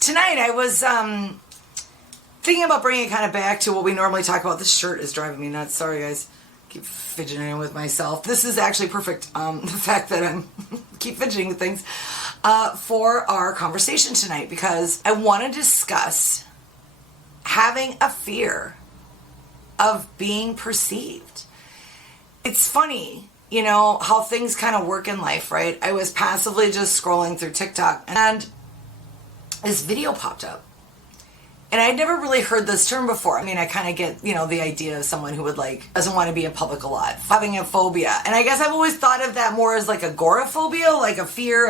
Tonight I was thinking about bringing it kind of back to what we normally talk about. This shirt is driving me nuts. Sorry, guys. Keep fidgeting with myself. This is actually perfect. The fact that I'm keep fidgeting with things for our conversation tonight, because I want to discuss having a fear of being perceived. It's funny, you know, how things kind of work in life, right? I was passively just scrolling through TikTok and this video popped up. And I'd never really heard this term before. I mean, I kind of get, you know, the idea of someone who would doesn't want to be in public a lot, having a phobia. And I guess I've always thought of that more as like agoraphobia, like a fear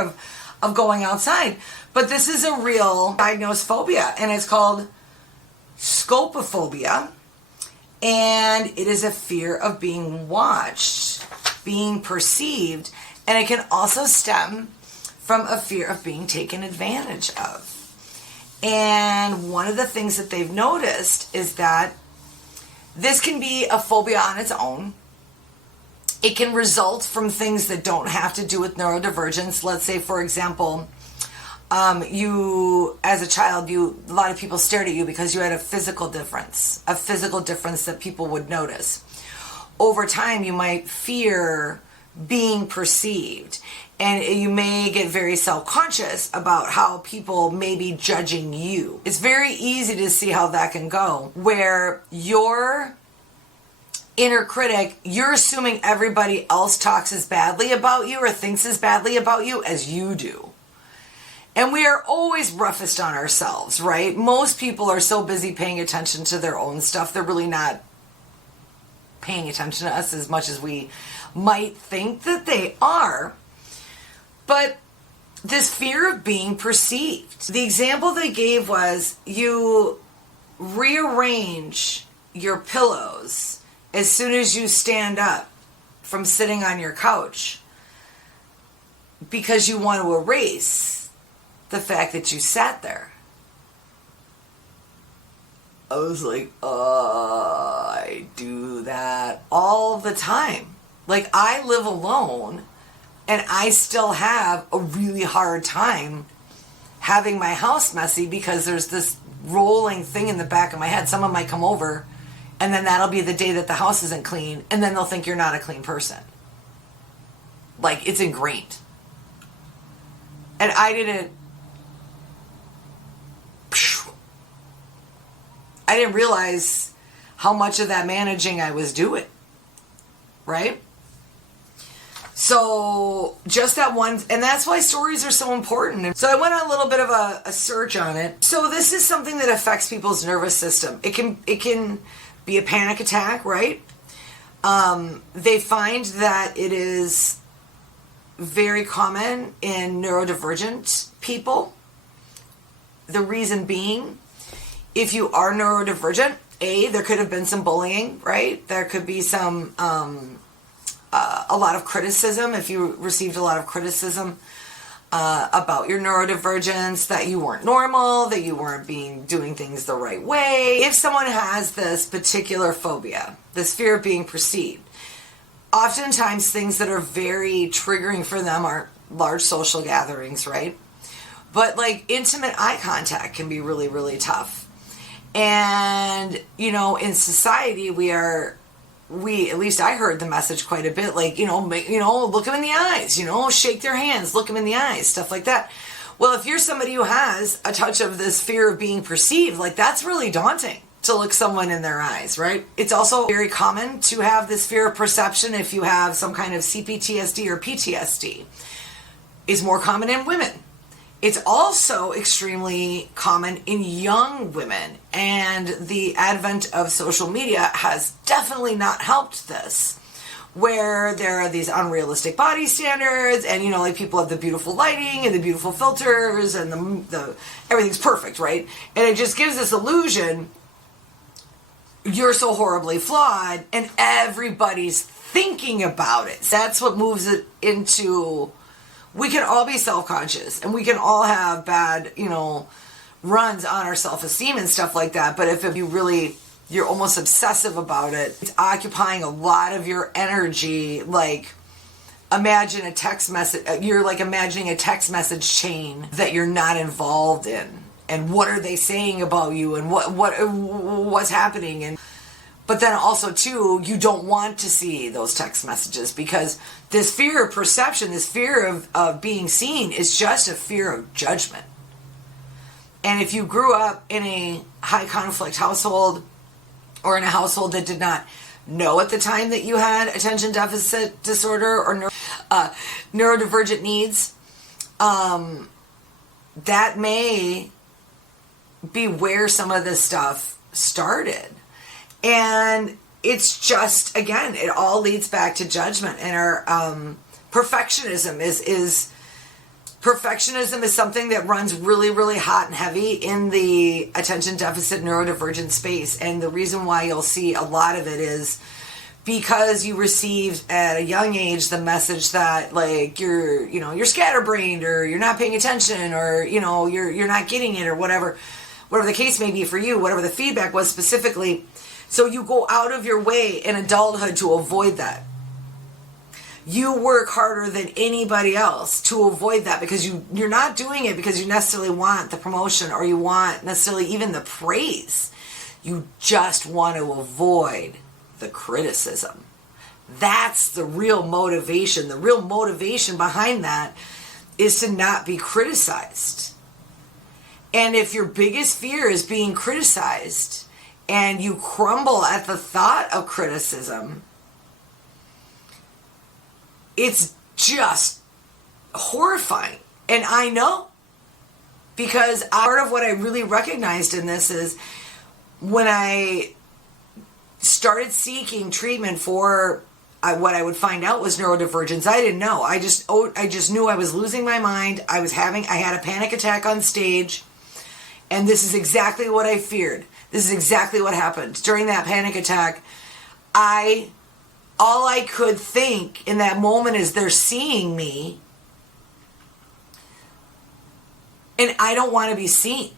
of going outside. But this is a real diagnosed phobia, and it's called Scopophobia. And it is a fear of being watched, being perceived, and it can also stem from a fear of being taken advantage of. And one of the things that they've noticed is that this can be a phobia on its own. It can result from things that don't have to do with neurodivergence. Let's say, for example, you, as a child, a lot of people stared at you because you had a physical difference that people would notice. Over time, you might fear being perceived, and you may get very self-conscious about how people may be judging you. It's very easy to see how that can go, where your inner critic, you're assuming everybody else talks as badly about you or thinks as badly about you as you do. And we are always roughest on ourselves, right? Most people are so busy paying attention to their own stuff, they're really not paying attention to us as much as we might think that they are. But this fear of being perceived. The example they gave was you rearrange your pillows as soon as you stand up from sitting on your couch because you want to erase the fact that you sat there. I was like, I do that all the time. Like, I live alone, and I still have a really hard time having my house messy because there's this rolling thing in the back of my head. Someone might come over, and then that'll be the day that the house isn't clean, and then they'll think you're not a clean person. Like, it's ingrained. And I didn't realize how much of that managing I was doing, right? So just that one, and that's why stories are so important. So I went on a little bit of a search on it. So this is something that affects people's nervous system. It can be a panic attack, right? They find that it is very common in neurodivergent people. The reason being, if you are neurodivergent, there could have been some bullying, right? There could be some a lot of criticism, if you received a lot of criticism about your neurodivergence, that you weren't normal, that you weren't doing things the right way. If someone has this particular phobia, this fear of being perceived, oftentimes things that are very triggering for them are large social gatherings, right? But like intimate eye contact can be really, really tough. And, you know, in society, at least I heard the message quite a bit, like, look them in the eyes, shake their hands, look them in the eyes, stuff like that. Well, if you're somebody who has a touch of this fear of being perceived, like, that's really daunting to look someone in their eyes, right? It's also very common to have this fear of perception if you have some kind of CPTSD or PTSD. It's more common in women. It's also extremely common in young women, and the advent of social media has definitely not helped this, where there are these unrealistic body standards, and like people have the beautiful lighting and the beautiful filters, and the everything's perfect, right? And it just gives this illusion you're so horribly flawed, and everybody's thinking about it. That's what moves it into. We can all be self-conscious, and we can all have bad, runs on our self-esteem and stuff like that. But if you're almost obsessive about it, it's occupying a lot of your energy. Like, imagine a text message, you're like imagining a text message chain that you're not involved in. and what are they saying about you, and what's happening. And but then also too, you don't want to see those text messages, because this fear of perception, this fear of being seen, is just a fear of judgment. And if you grew up in a high conflict household, or in a household that did not know at the time that you had attention deficit disorder or neurodivergent needs, that may be where some of this stuff started. And it's just, again, it all leads back to judgment. And our perfectionism is something that runs really, really hot and heavy in the attention deficit neurodivergent space. And the reason why you'll see a lot of it is because you received at a young age the message that, like, you're scatterbrained, or you're not paying attention, or you're not getting it, or whatever the case may be for you, whatever the feedback was specifically. So you go out of your way in adulthood to avoid that. You work harder than anybody else to avoid that, because you're not doing it because you necessarily want the promotion, or you want necessarily even the praise. You just want to avoid the criticism. That's the real motivation. The real motivation behind that is to not be criticized. And if your biggest fear is being criticized, and you crumble at the thought of criticism, it's just horrifying. And I know, because part of what I really recognized in this is when I started seeking treatment for what I would find out was neurodivergence. I didn't know. I just knew I was losing my mind. I had a panic attack on stage, and this is exactly what I feared. This is exactly what happened. During that panic attack, all I could think in that moment is, they're seeing me, and I don't want to be seen.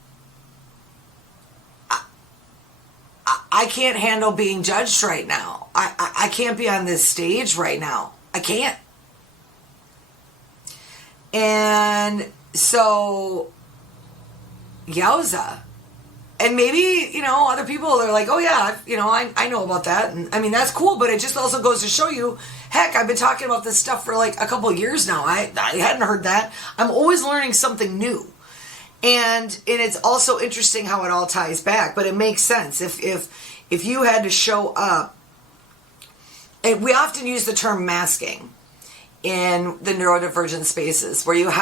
I can't handle being judged right now. I can't be on this stage right now. I can't. And so, yowza. And maybe, other people are like, oh yeah, I know about that. And I mean, that's cool, but it just also goes to show you, heck, I've been talking about this stuff for like a couple of years now. I hadn't heard that. I'm always learning something new. And it's also interesting how it all ties back, but it makes sense. If you had to show up, and we often use the term masking in the neurodivergent spaces, where you've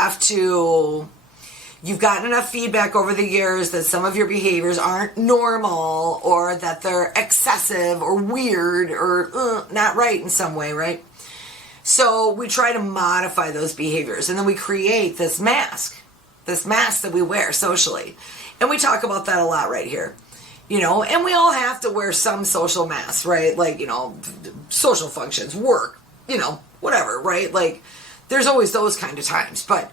gotten enough feedback over the years that some of your behaviors aren't normal, or that they're excessive or weird or not right in some way, right? So we try to modify those behaviors, and then we create this mask that we wear socially. And we talk about that a lot right here. And we all have to wear some social masks, right? Like, social functions, work, whatever, right? Like, there's always those kind of times, but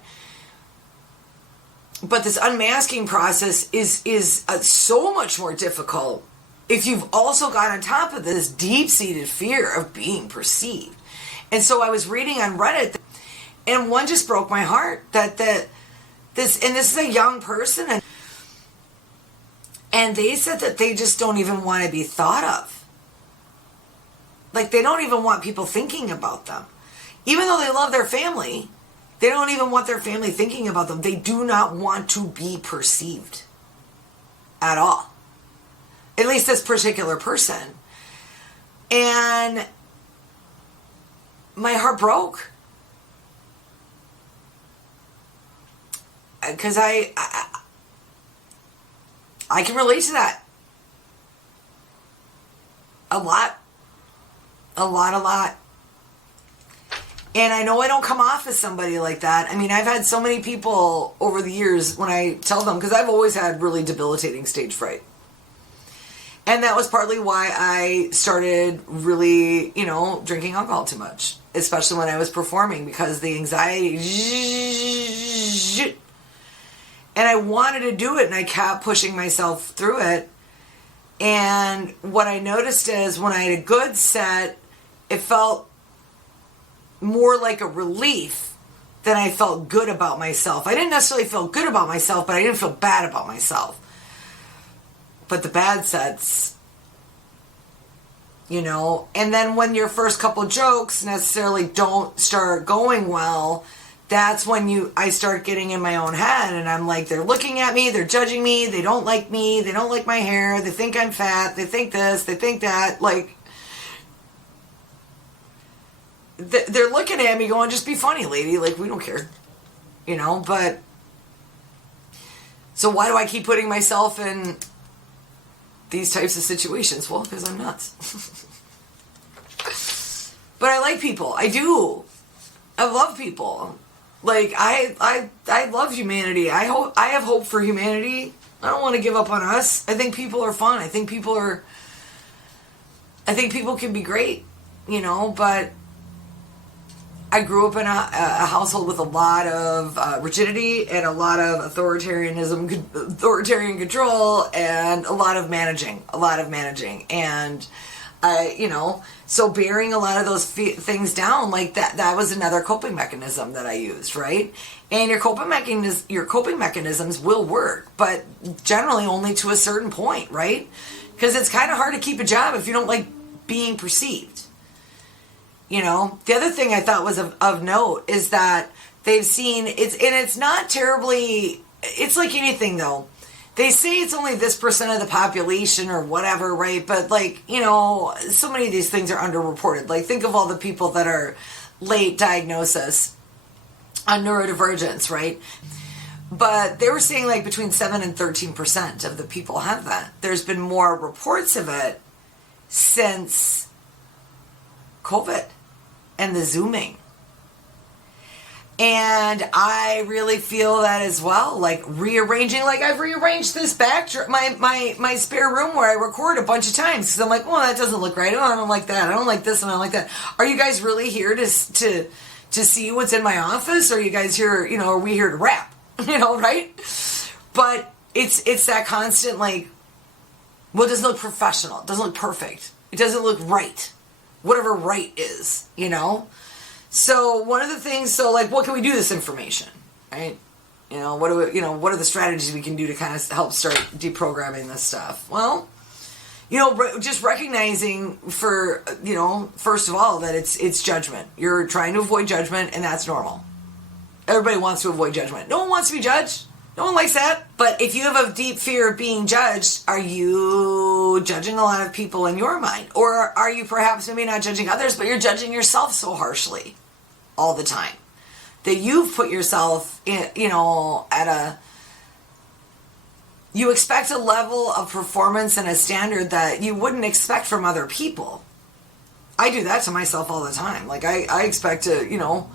this unmasking process is so much more difficult if you've also got on top of this deep-seated fear of being perceived. And so I was reading on Reddit, and one just broke my heart, this is a young person, and they said that they just don't even want to be thought of. Like, they don't even want people thinking about them. Even though they love their family, they don't even want their family thinking about them. They do not want to be perceived at all. At least this particular person. And my heart broke. Because I can relate to that. A lot. And I know I don't come off as somebody like that. I mean, I've had so many people over the years when I tell them, because I've always had really debilitating stage fright. And that was partly why I started really, drinking alcohol too much, especially when I was performing, because the anxiety. And I wanted to do it, and I kept pushing myself through it. And what I noticed is when I had a good set, it felt more like a relief then I felt good about myself. I didn't necessarily feel good about myself, but I didn't feel bad about myself. But the bad sets, you know, and then when your first couple jokes necessarily don't start going well, that's when I start getting in my own head, and I'm like, they're looking at me, they're judging me, they don't like me, they don't like my hair, they think I'm fat, they think this, they think that, like, they're looking at me going, just be funny, lady, like, we don't care, you know, but, so why do I keep putting myself in these types of situations? Well, because I'm nuts. But I like people, I do, I love people, like, I love humanity, I have hope for humanity, I don't want to give up on us, I think people are fun, I think people can be great, you know, but I grew up in a household with a lot of rigidity and a lot of authoritarian control and a lot of managing. And you know, so bearing a lot of those things down, like that was another coping mechanism that I used, right? And your coping mechanisms will work, but generally only to a certain point, right? Because it's kind of hard to keep a job if you don't like being perceived. You know, the other thing I thought was of note is that they've seen it's not terribly, it's like anything though. They say it's only this percent of the population or whatever, right? But like, you know, so many of these things are underreported. Like, think of all the people that are late diagnosis on neurodivergence, right? But they were saying like between 7 and 13% of the people have that. There's been more reports of it since COVID and the Zooming. And I really feel that as well, like rearranging, like I've rearranged this backdrop, my spare room where I record a bunch of times, because I'm like, well, that doesn't look right. Oh, I don't like that. I don't like this and I don't like that. Are you guys really here to see what's in my office? Or are you guys here, you know, are we here to rap? You know, right? But it's that constant, like, well, it doesn't look professional. It doesn't look perfect. It doesn't look right. Whatever right is, you know? So one of the things, so like, what can we do with this information, right? You know, what are the strategies we can do to kind of help start deprogramming this stuff? Well, you know, just recognizing for, you know, first of all, that it's judgment. You're trying to avoid judgment, and that's normal. Everybody wants to avoid judgment. No one wants to be judged. No one likes that. But if you have a deep fear of being judged, are you judging a lot of people in your mind? Or are you perhaps maybe not judging others, but you're judging yourself so harshly all the time that you've put yourself in, you know, you expect a level of performance and a standard that you wouldn't expect from other people. I do that to myself all the time. Like, I expect to, you know,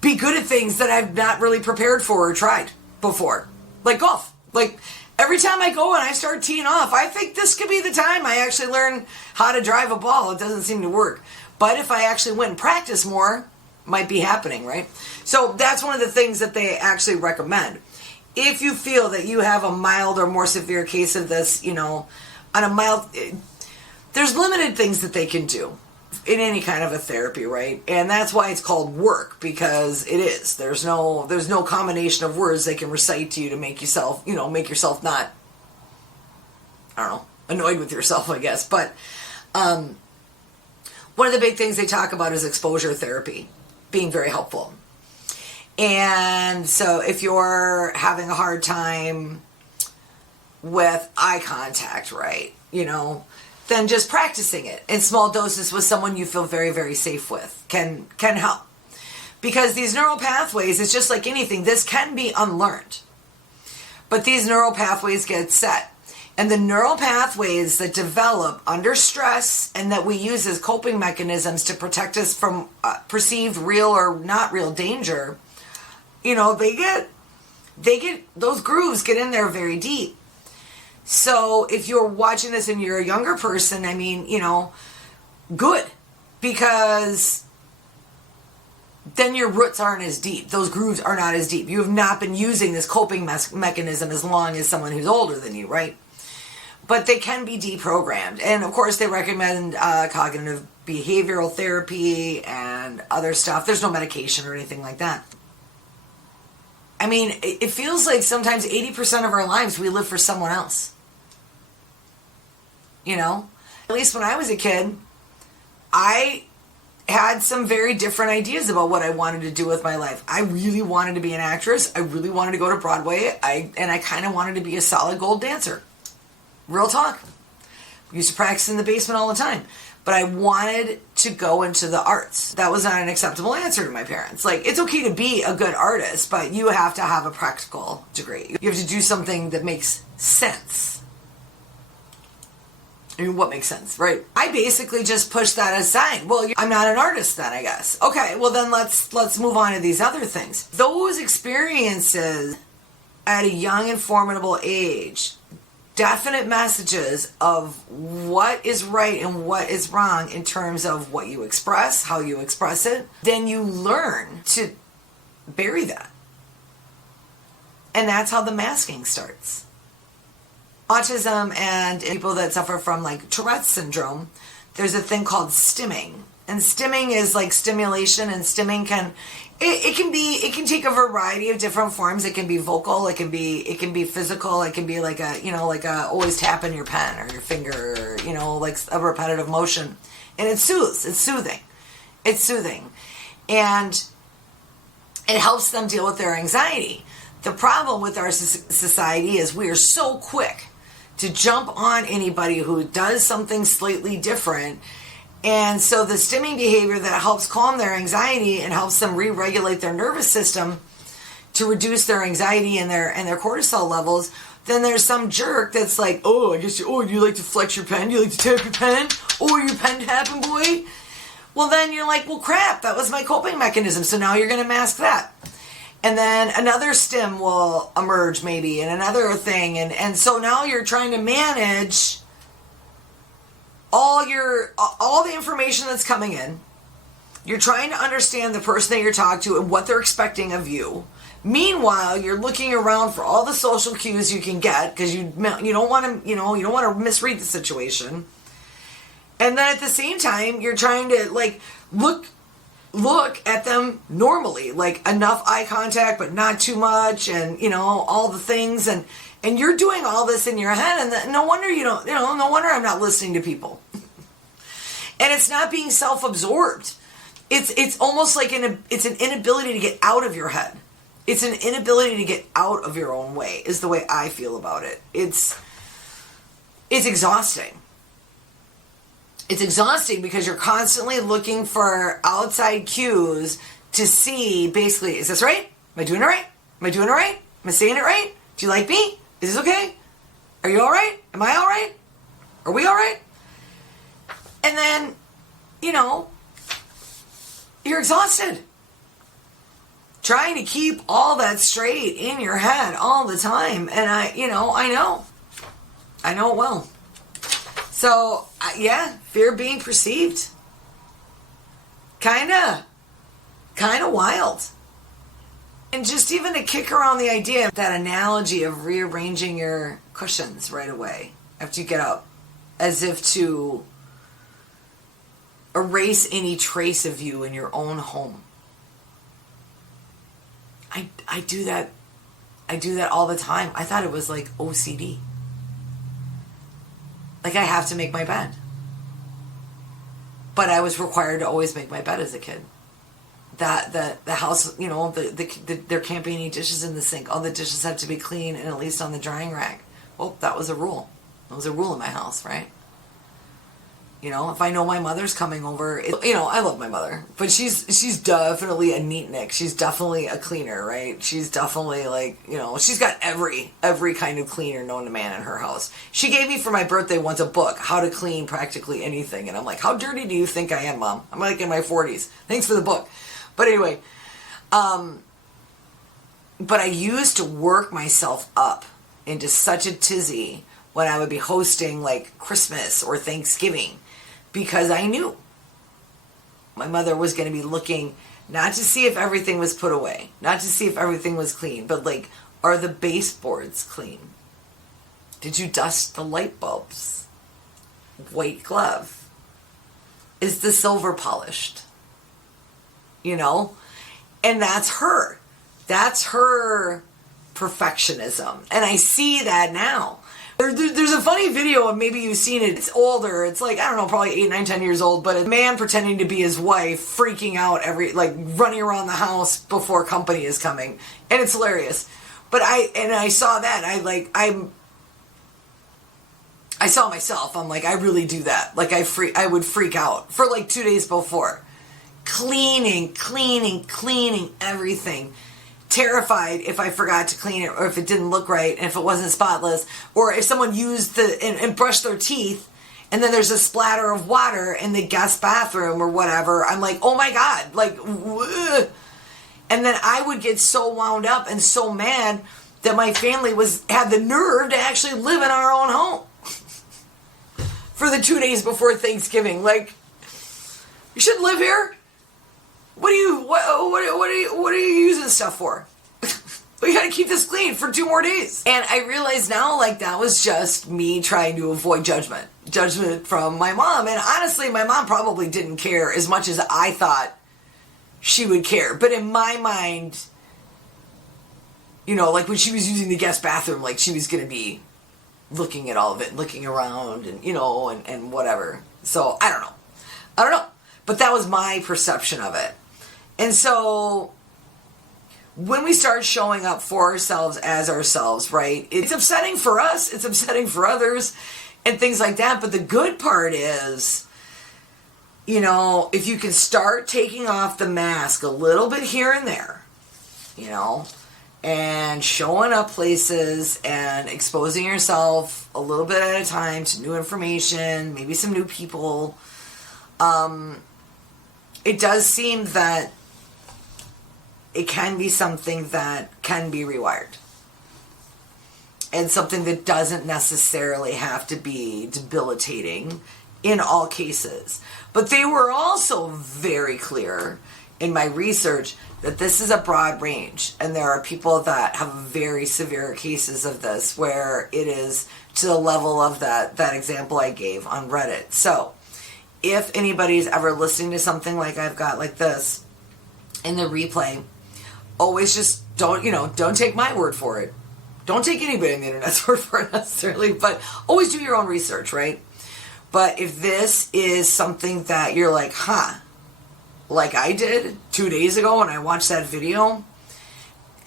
be good at things that I've not really prepared for or tried before. Like golf. Like, every time I go and I start teeing off, I think this could be the time I actually learn how to drive a ball. It doesn't seem to work. But if I actually went and practice more, might be happening, right? So that's one of the things that they actually recommend. If you feel that you have a mild or more severe case of this, you know, on a mild, there's limited things that they can do in any kind of a therapy, right? And that's why it's called work, because it is. There's no combination of words they can recite to you to make yourself, you know, make yourself not, I don't know, annoyed with yourself, I guess. But one of the big things they talk about is exposure therapy being very helpful. And so if you're having a hard time with eye contact, right, you know, then just practicing it in small doses with someone you feel very, very safe with can help. Because these neural pathways, it's just like anything, this can be unlearned. But these neural pathways get set. And the neural pathways that develop under stress and that we use as coping mechanisms to protect us from perceived real or not real danger, you know, they get, those grooves get in there very deep. So if you're watching this and you're a younger person, I mean, you know, good, because then your roots aren't as deep. Those grooves are not as deep. You have not been using this coping mechanism as long as someone who's older than you, right? but they can be deprogrammed. And of course, they recommend cognitive behavioral therapy and other stuff. There's no medication or anything like that. I mean, it feels like sometimes 80% of our lives we live for someone else. You know? At least when I was a kid, I had some very different ideas about what I wanted to do with my life. I really wanted to be an actress. I really wanted to go to Broadway. And I kind of wanted to be a solid gold dancer. Real talk. I used to practice in the basement all the time. But I wanted to go into the arts. That was not an acceptable answer to my parents. Like, it's okay to be a good artist, but you have to have a practical degree. You have to do something that makes sense. I mean, what makes sense, right? I basically just pushed that aside. Well, I'm not an artist then, I guess. Okay, well then let's move on to these other things. Those experiences at a young and formidable age, definite messages of what is right and what is wrong in terms of what you express, how you express it, then you learn to bury that. And that's how the masking starts. Autism and people that suffer from like Tourette's syndrome, there's a thing called stimming. And stimming is like stimulation, and stimming can take a variety of different forms. It can be vocal, it can be physical, it can be like a always tapping your pen or your finger, like a repetitive motion. And it soothes, it's soothing. It's soothing. And it helps them deal with their anxiety. The problem with our society is we are so quick to jump on anybody who does something slightly different. And so the stimming behavior that helps calm their anxiety and helps them re-regulate their nervous system to reduce their anxiety and their cortisol levels, then there's some jerk that's like, you like to flex your pen? You like to tap your pen? Oh, you're pen tapping, boy? Well, then you're like, well, crap, that was my coping mechanism. So now you're going to mask that. And then another stim will emerge maybe, and another thing. And so now you're trying to manage all the information that's coming in. You're trying to understand the person that you're talking to and what they're expecting of you. Meanwhile, you're looking around for all the social cues you can get because you don't want to misread the situation. And then at the same time, you're trying to like look at them normally, like enough eye contact, but not too much, and all the things, and you're doing all this in your head, and no wonder no wonder I'm not listening to people. And it's not being self-absorbed. It's almost like it's an inability to get out of your head. It's an inability to get out of your own way, is the way I feel about it. It's exhausting. It's exhausting because you're constantly looking for outside cues to see, basically, is this right? Am I doing it right? Am I doing it right? Am I saying it right? Do you like me? Is this okay? Are you all right? Am I all right? Are we all right? And then, you're exhausted. Trying to keep all that straight in your head all the time. And I know it well. So, fear of being perceived. Kind of wild. And just even to kick around the idea, that analogy of rearranging your cushions right away after you get up, as if to erase any trace of you in your own home. I do that all the time. I thought it was like OCD. Like I have to make my bed. But I was required to always make my bed as a kid. That the house, there can't be any dishes in the sink. All the dishes have to be clean and at least on the drying rack. Well, that was a rule. That was a rule in my house, right? If I know my mother's coming over, I love my mother, but she's definitely a neatnik. She's definitely a cleaner, right? She's definitely she's got every kind of cleaner known to man in her house. She gave me for my birthday once a book, How to Clean Practically Anything. And I'm like, how dirty do you think I am, Mom? I'm like in my 40s. Thanks for the book. But anyway, but I used to work myself up into such a tizzy when I would be hosting like Christmas or Thanksgiving, because I knew my mother was going to be looking not to see if everything was put away, not to see if everything was clean, but like, are the baseboards clean? Did you dust the light bulbs? White glove. Is the silver polished? You know? And that's her. That's her perfectionism. And I see that now. There's a funny video, and maybe you've seen it. It's older. It's like, I don't know, probably 8, 9, 10 years old. But a man pretending to be his wife, freaking out running around the house before company is coming. And it's hilarious. But I saw that. I saw myself. I'm like, I really do that. Like, I would freak out for like 2 days before. Cleaning everything. Terrified if I forgot to clean it, or if it didn't look right, and if it wasn't spotless, or if someone used and brushed their teeth, and then there's a splatter of water in the guest bathroom or whatever. I'm like, oh my God, like, ugh. And then I would get so wound up and so mad that my family had the nerve to actually live in our own home for the 2 days before Thanksgiving. Like, you shouldn't live here. What are you using stuff for? We gotta keep this clean for 2 more days. And I realize now, like, that was just me trying to avoid judgment from my mom. And honestly, my mom probably didn't care as much as I thought she would care. But in my mind, you know, like when she was using the guest bathroom, like she was gonna be looking at all of it, looking around, and, you know, and whatever. So I don't know. But that was my perception of it. And so when we start showing up for ourselves as ourselves, right, it's upsetting for us, it's upsetting for others, and things like that. But the good part is, you know, if you can start taking off the mask a little bit here and there, you know, and showing up places and exposing yourself a little bit at a time to new information, maybe some new people, it does seem that it can be something that can be rewired. And something that doesn't necessarily have to be debilitating in all cases. But they were also very clear in my research that this is a broad range. And there are people that have very severe cases of this where it is to the level of that example I gave on Reddit. So if anybody's ever listening to something like I've got like this in the replay, always just don't take my word for it. Don't take anybody on the internet's word for it necessarily, but always do your own research, right? But if this is something that you're like, like I did 2 days ago when I watched that video,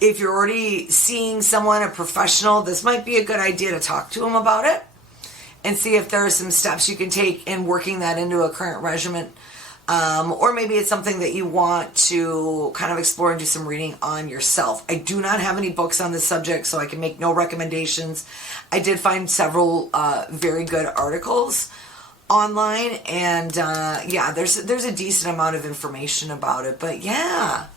if you're already seeing someone, a professional, this might be a good idea to talk to them about it and see if there are some steps you can take in working that into a current regimen. Or maybe it's something that you want to kind of explore and do some reading on yourself. I do not have any books on this subject, so I can make no recommendations. I did find several very good articles online, and there's a decent amount of information about it. But yeah.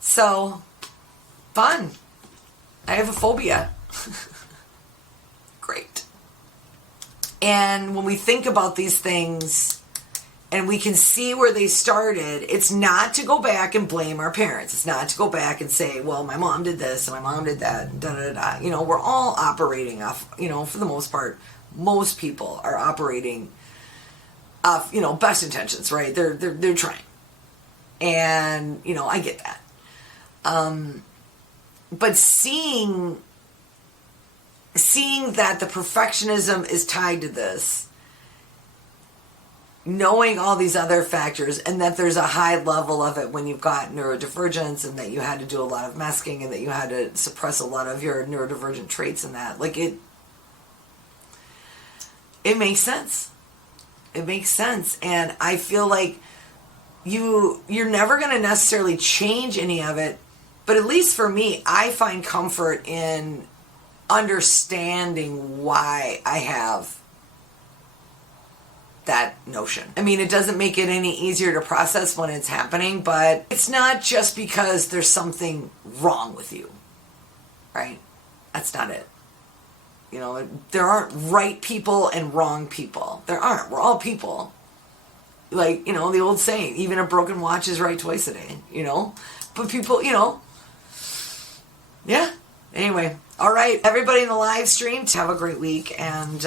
So fun. I have a phobia. Great. And when we think about these things and we can see where they started, it's not to go back and blame our parents. It's not to go back and say, well, my mom did this and my mom did that, and da-da-da-da. You know, we're all operating off, you know, for the most part, most people are operating off, you know, best intentions, right? They're trying. And, you know, I get that. But seeing that the perfectionism is tied to this, knowing all these other factors, and that there's a high level of it when you've got neurodivergence, and that you had to do a lot of masking, and that you had to suppress a lot of your neurodivergent traits, and that, like, it makes sense. It makes sense. And I feel like you're never going to necessarily change any of it, but at least for me, I find comfort in understanding why I have that notion. I mean, it doesn't make it any easier to process when it's happening, but it's not just because there's something wrong with you, right? That's not it. You know, there aren't right people and wrong people. There aren't. We're all people. Like, you know, the old saying, even a broken watch is right twice a day, you know? But people, you know, yeah. Anyway, all right, everybody in the live stream, have a great week, and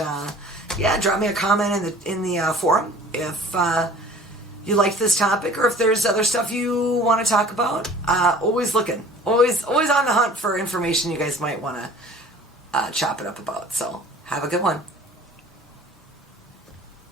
yeah, drop me a comment in the forum if you like this topic, or if there's other stuff you want to talk about. Always looking, always on the hunt for information you guys might want to chop it up about. So have a good one.